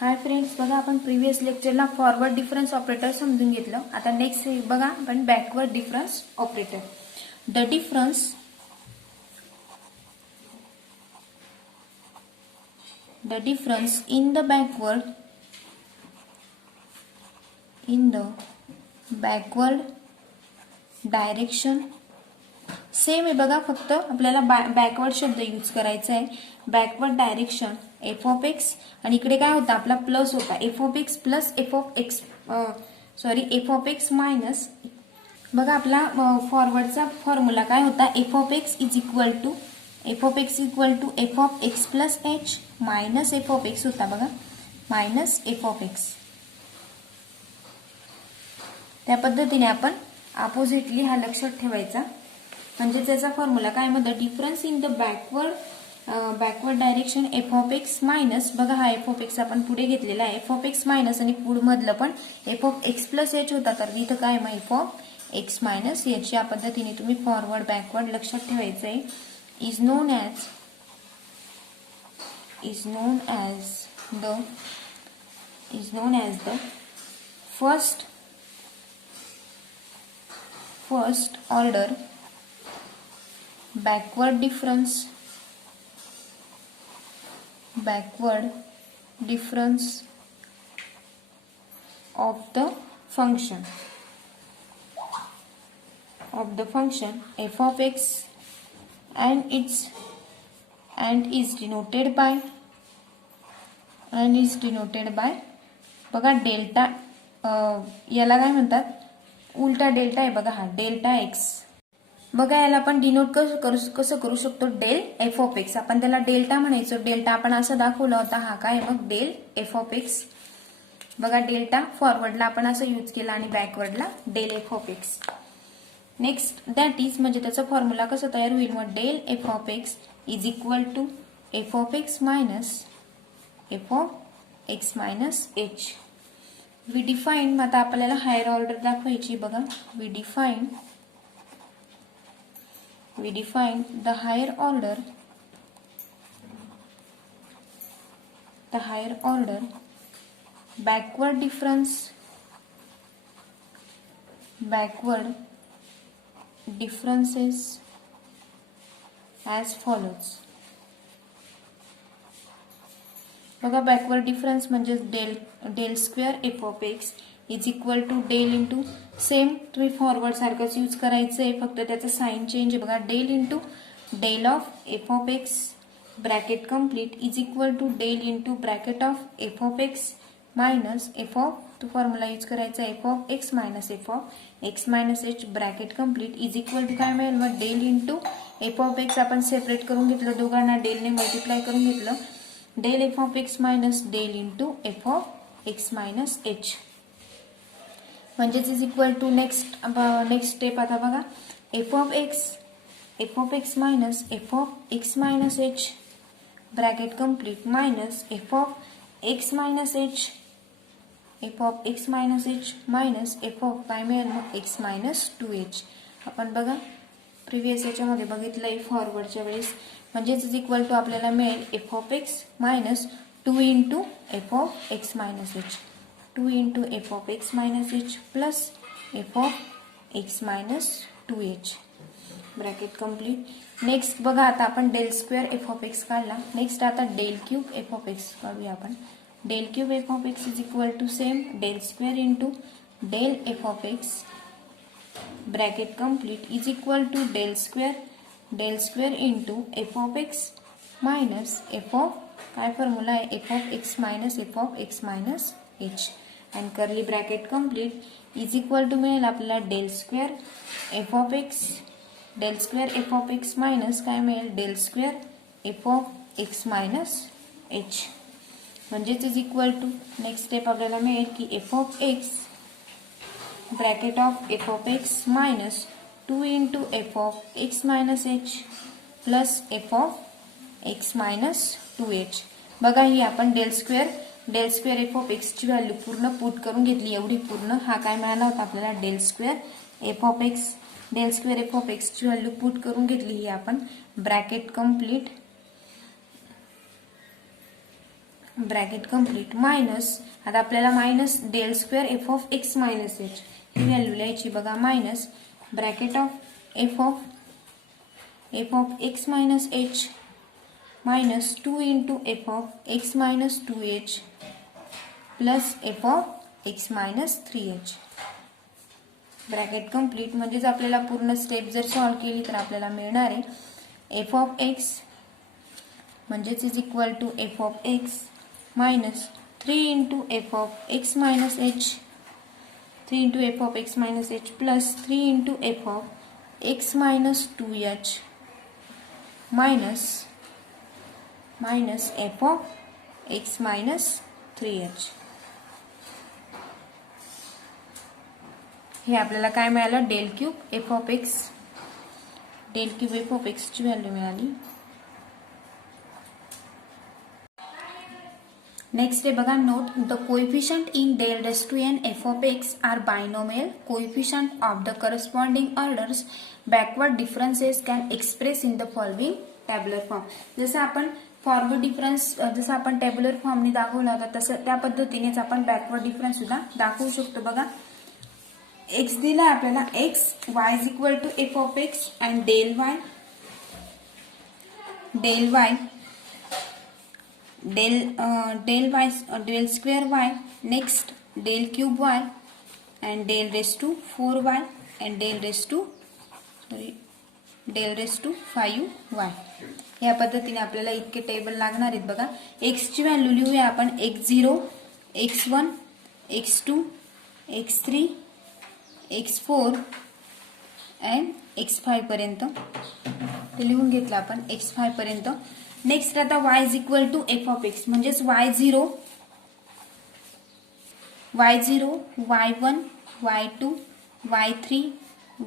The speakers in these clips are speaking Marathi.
हाय फ्रेंड्स, बघा आपण प्रिव्हियस लेक्चरला फॉरवर्ड डिफरन्स ऑपरेटर समजून घेतलं. आता नेक्स्ट बघा आपण backward difference operator. The difference in the backward direction same आहे बघा, फक्त आपल्याला बॅकवर्ड शब्द यूज करायचा आहे. Backward direction F of X आणि इकडे काय होता आपला प्लस होता F of X plus F of X minus. बघा आपला फॉरवर्डचा फॉर्म्युला काय होता, F of X equal to F of X plus H minus F of x होता बघा, मायनस एफ ऑफ एक्स. त्या पद्धतीने आपण अपोजिटली हा लक्षात ठेवायचा. म्हणजे त्याचा फॉर्म्युला काय म्हणतो, difference in the backward direction F of X minus. बघा हा एफ ऑफ एक्स आपण पुढे घेतलेला आहे, एफ ऑफ एक्स मायनस आणि पुढे मधलं पण F of X plus H होता, तर इथं काय मग F of X minus H. या पद्धतीने तुम्ही फॉरवर्ड बॅकवर्ड लक्षात ठेवायचं आहे. Is non as the first order backward difference of the function f of x and is denoted by बघा डेल्टा, याला काय म्हणतात, उलटा डेल्टा आहे बघा, हा डेल्टा एक्स. बघा याला आपण डिनोट कसं करू शकतो, डेल एफ ऑफ एक्स. आपण त्याला डेल्टा म्हणायचो, डेल्टा आपण असं दाखवला होता, हा काय मग डेल एफ ऑफ एक्स. बघा डेल्टा फॉरवर्डला आपण असं यूज केला आणि बॅकवर्डला del F of X. Next that is म्हणजे त्याचा फॉर्म्युला कसं तयार होईल, मग del F of X is equal to F of X minus H. We define, मग आता आपल्याला हायर ऑर्डर दाखवायची. बघा we define the higher order backward differences as follows. बघा बॅकवर्ड डिफरन्स म्हणजे del square F of X is equal to del into, same तुम्ही फॉरवर्ड सारखंच यूज करायचं आहे, फक्त त्याचं साइन चेंज आहे. बघा del into del of F of X bracket complete is equal to del into bracket of F of X minus F of, तो फॉर्म्युला यूज करायचा F of X minus H bracket complete is equal to काय मिळेल, मग del into F of X आपण सेपरेट करून घेतलं, दोघांना डेलने मल्टिप्लाय करून घेतलं, del F of X minus del into F of X minus H. म्हणजेच is equal to next step. आता बघा F of X minus F of X minus H bracket complete minus F of X minus H minus F of काय मिळेल मग एक्स मायनस 2h. आपण बघा प्रिव्हियस याच्यामध्ये बघितलंय फॉरवर्डच्या वेळेस. म्हणजेच इज इक्वल टू आपल्याला मिळेल F of X minus 2 into F of X minus H, 2 into F of X minus H plus F of X minus 2h bracket complete. Next बघा आता आपण del square F of X काढला. नेक्स्ट आता del cube F of X काढूया आपण. Del cube F of X is equal to same del square into del F of X bracket complete is equal to del square into F of X minus F of, काय फॉर्म्युला आहे, F of X minus H and curly bracket complete is equal to मिळेल आपल्याला del square F of X minus काय मिळेल, del square F of X minus H. म्हणजेच is equal to next step आपल्याला मिळेल की F of X bracket of F of X minus 2 into F of X minus H plus F of X minus 2h. बघा ही आपण डेल स्क्वेअर एफ ऑफ एक्सची व्हॅल्यू पूर्ण पुट करून घेतली, एवढी पूर्ण. हा काय मिळाला होता आपल्याला डेल स्क्वेअर एफ ऑफ एक्सची व्हॅल्यू पुट करून घेतली, ही आपण bracket complete bracket complete minus, आता आपल्याला minus del square F of X minus H ही व्हॅल्यू लिहायची बघा, minus bracket of F of X minus H minus 2 into F of X minus 2h plus F of X minus 3h. Bracket complete म्हणजेच आपल्याला पूर्ण स्टेप जर सॉल्व्ह केली तर आपल्याला मिळणार आहे एफ ऑफ एक्स म्हणजेच is equal to F of X minus 3 into F of X minus H, 3 into F of X minus H plus 3 into F of X minus 2h minus F of X minus 3h. हे आपल्याला काय मिळालं, del cube F of X, del cube F of X ची व्हॅल्यू मिळाली. नेक्स्ट आहे बघा note, the coefficient in del raise to N F of X are binomial coefficient of the corresponding orders backward differences can express in the following tabular form. जसं आपण फॉरवर्ड डिफरन्स जसं आपण टॅब्युलर फॉर्मने दाखवला होता तसं त्या पद्धतीनेच आपण बॅकवर्ड डिफरन्स सुद्धा दाखवू शकतो. बघा एक्स दिला आपल्याला, X Y is equal to F of X and del Y del square Y, next del cube Y and del raise to 4y and del raise to 5y. या पद्धतीने आपल्याला इतके टेबल लागणार आहेत. बघा एक्स ची व्हॅल्यू लिहूया आपण x0, x1, x2, x3, x4 and x5 पर्यंत ते लिहून घेतलं आपण x5 पर्यंत. नेक्स्ट आता y is equal to F of X म्हणजेच y0, y1, y2, y3,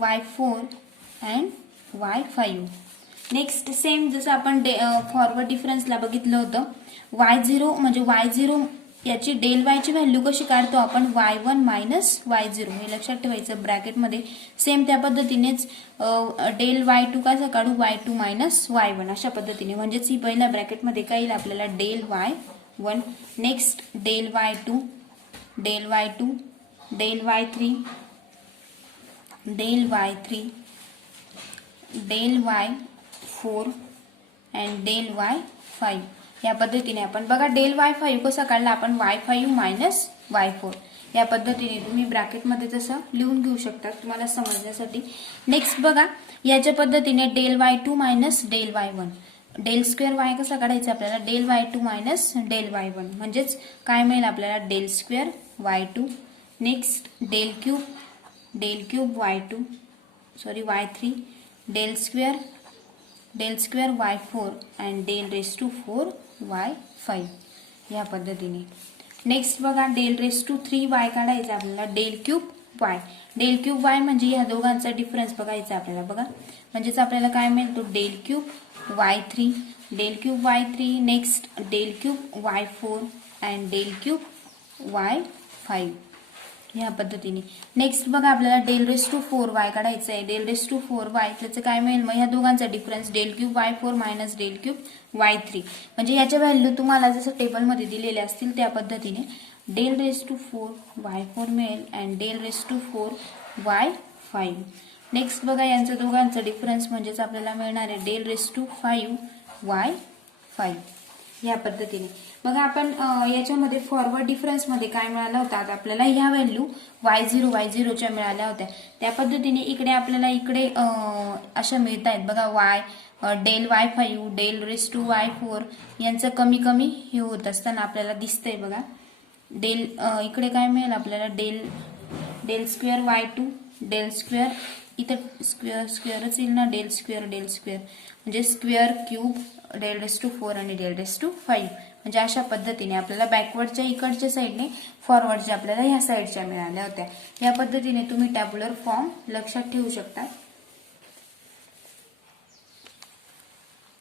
y4 and y5. Next same जसं आपण फॉरवर्ड डिफरन्सला बघितलं होतं, y0 म्हणजे y0 याची डेल वाय ची व्हॅल्यू कशी काढतो आपण, y1 मायनस y0 हे लक्षात ठेवायचं ब्रॅकेटमध्ये. सेम त्या पद्धतीनेच डेल y2 कसं काढू, y2 मायनस y1 अशा पद्धतीने. म्हणजेच ही पहिल्या ब्रॅकेटमध्ये काय येईल आपल्याला del y1, next del y2, del y2, del y3, del y3, del y4 and del y5. या पद्धतीने आपण बघा डेल y5 कसा काढला आपण, y5 मायनस y4. या पद्धतीने तुम्ही ब्रॅकेटमध्ये जसं लिहून घेऊ शकता तुम्हाला समजण्यासाठी. नेक्स्ट बघा याच्या पद्धतीने del y2 minus del y1, del square y कसा काढायचा आपल्याला, del y2 minus del y1 म्हणजेच काय मिळेल आपल्याला, del square y2, next del cube y3, del square y4 and del raise to 4y5. या पद्धतीने. नेक्स्ट बघा डेल रेज टू 3y काढायचा आपल्याला, डेल क्यूब y म्हणजे या दोघांचा डिफरन्स बघायचा आपल्याला. बघा म्हणजेच आपल्याला काय मिळेल, तो del cube y3, next del cube y4 and del cube y5. या पद्धतीने. नेक्स्ट बघा आपल्याला डेल रेज टू 4y काढायचं आहे, डेल रेज टू 4y त्याचं काय मिळेल, मग ह्या दोघांचा difference del cube y4 minus del cube y3. म्हणजे याच्या व्हॅल्यू तुम्हाला जसं टेबलमध्ये दिलेले असतील त्या पद्धतीने डेल रेज टू 4y4 मिळेल and del raise to 4y5. Next बघा यांचं दोघांचा डिफरन्स म्हणजेच आपल्याला मिळणार आहे डेल रेज टू 5y5. या पद्धतीने. बघा आपण याच्यामध्ये फॉरवर्ड डिफरन्स मध्ये काय मिळाला होता, आता आपल्याला ह्या व्हॅल्यू y0 च्या मिळाल्या होत्या. त्या पद्धतीने इकडे आपल्याला इकडे अशा मिळत आहेत. बघा del y5, del raise to y4 यांचं कमी कमी हे होत असताना आपल्याला दिसतंय. बघा डेल इकडे काय मिळेल आपल्याला, del square y2, del square इथं स्क्वेअरच येईल ना, डेल स्क्वेअर म्हणजे square cube del raise to 4 आणि डेल रेज टू 5. म्हणजे अशा पद्धतीने आपल्याला बॅकवर्डच्या इकडच्या साईडने फॉरवर्डच्या आपल्याला ह्या साईडच्या मिळाल्या होत्या. या पद्धतीने तुम्ही टॅब्युलर फॉर्म लक्षात ठेवू शकता.